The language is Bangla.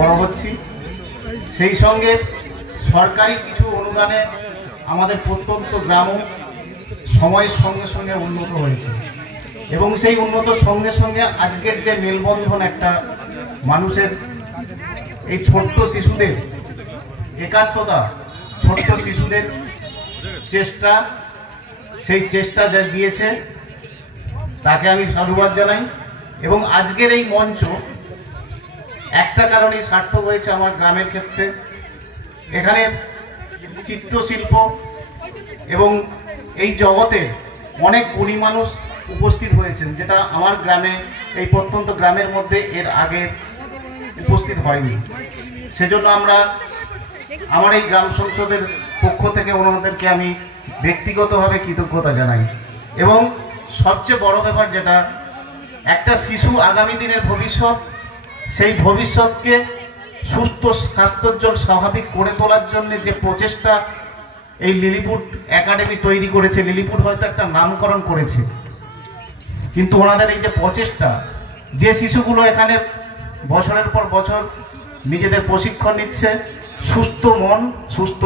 বড় হচ্ছি। সেই সঙ্গে সরকারি কিছু অনুদানে আমাদের প্রত্যন্ত গ্রামও সময়ের সঙ্গে সঙ্গে উন্নত হয়েছে এবং সেই উন্নতর সঙ্গে সঙ্গে আজকের যে মেলবন্ধন একটা মানুষের, এই ছোট্ট শিশুদের একাত্মতা, ছোট্ট শিশুদের চেষ্টা, সেই চেষ্টা যা দিয়েছে তাকে আমি সাধুবাদ জানাই। এবং আজকের এই মঞ্চ একটা কারণেই সার্থক হয়েছে আমার গ্রামের ক্ষেত্রে। এখানে চিত্রশিল্প এবং এই জগতে অনেক গুণী মানুষ উপস্থিত হয়েছেন, যেটা আমার গ্রামে, এই প্রত্যন্ত গ্রামের মধ্যে এর আগে উপস্থিত হয়নি। সেজন্য আমার এই গ্রাম সংসদের পক্ষ থেকে ওনাদেরকে আমি ব্যক্তিগতভাবে কৃতজ্ঞতা জানাই। এবং সবচেয়ে বড় ব্যাপার যেটা, একটা শিশু আগামী দিনের ভবিষ্যৎ, সেই ভবিষ্যৎকে সুস্থ, স্বাস্থ্যোজ্জ্বল, স্বাভাবিক করে তোলার জন্য যে প্রচেষ্টা এই লিলিপুট একাডেমি তৈরি করেছে, লিলিপুট হয়তো একটা নামকরণ করেছে, কিন্তু ওনাদের এই যে প্রচেষ্টা, যে শিশুগুলো এখানে বছরের পর বছর নিজেদের প্রশিক্ষণ নিচ্ছে, সুস্থ মন, সুস্থ